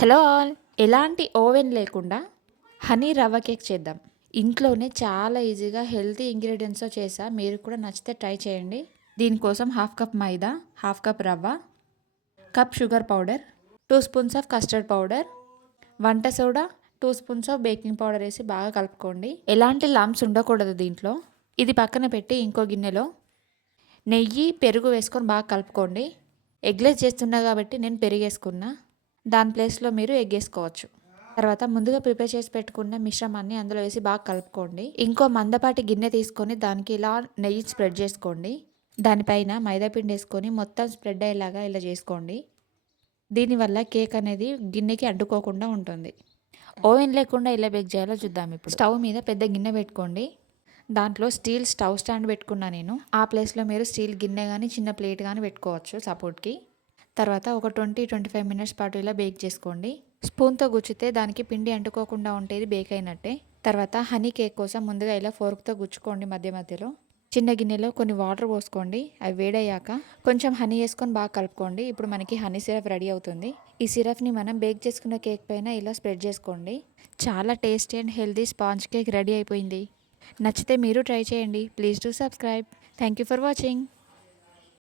Hello all, ఎలాంటి oven లేకుండా honey రవ్వ కేక్ చేద్దాం. ఇంట్లోనే చాలా ఈజీగా హెల్తీ ఇంగ్రీడియంట్స్తో చేసా. మీరు కూడా నచ్చితే ట్రై చేయండి. దీనికోసం 1/2 కప్ మైదా, 1/2 కప్ రవ్వ, cup sugar powder, 2 spoons of custard powder, వంట soda, 2 spoons of baking powder వేసి బాగా కలుపుకోండి. ఎలాంటి లంప్స్ ఉండకూడదు దీంట్లో. ఇది పక్కన పెట్టి ఇంకో గిన్నెలో నెయ్యి, పెరుగు వేసుకొని బాగా కలుపుకోండి. ఎగ్లెస్ చేస్తున్నా కాబట్టి నేను పెరుగు వేసుకున్నా. దాని ప్లేస్లో మీరు ఎగ్ వేసుకోవచ్చు. తర్వాత ముందుగా ప్రిపేర్ చేసి పెట్టుకున్న మిశ్రమాన్ని అందులో వేసి బాగా కలుపుకోండి. ఇంకో మందపాటి గిన్నె తీసుకొని దానికి ఇలా నెయ్యి స్ప్రెడ్ చేసుకోండి. దానిపైన మైదాపిండి వేసుకొని మొత్తం స్ప్రెడ్ అయ్యేలాగా ఇలా చేసుకోండి. దీనివల్ల కేక్ అనేది గిన్నెకి అడ్డుకోకుండా ఉంటుంది. ఓవెన్ లేకుండా ఇలా బేక్ చేయాలో చూద్దాం. ఇప్పుడు స్టవ్ మీద పెద్ద గిన్నె పెట్టుకోండి. దాంట్లో స్టీల్ స్టవ్ స్టాండ్ పెట్టుకున్నా నేను. ఆ ప్లేస్లో మీరు స్టీల్ గిన్నె కానీ చిన్న ప్లేట్ కానీ పెట్టుకోవచ్చు సపోర్ట్కి. తర్వాత ఒక 20-25 మినిట్స్ పాటు ఇలా బేక్ చేసుకోండి. స్పూన్తో గుచ్చితే దానికి పిండి అంటుకోకుండా ఉండేది బేక్ అయినట్టే. తర్వాత హనీ కేక్ కోసం ముందుగా ఇలా ఫోర్క్తో గుచ్చుకోండి మధ్య మధ్యలో. చిన్న గిన్నెలో కొన్ని వాటర్ పోసుకోండి. అవి వేడయ్యాక కొంచెం హనీ వేసుకొని బాగా కలుపుకోండి. ఇప్పుడు మనకి హనీ సిరప్ రెడీ అవుతుంది. ఈ సిరప్ని మనం బేక్ చేసుకున్న కేక్ పైన ఇలా స్ప్రెడ్ చేసుకోండి. చాలా tasty and healthy sponge cake ready అయిపోయింది. నచ్చితే మీరు ట్రై చేయండి. Please do subscribe. Thank you for watching.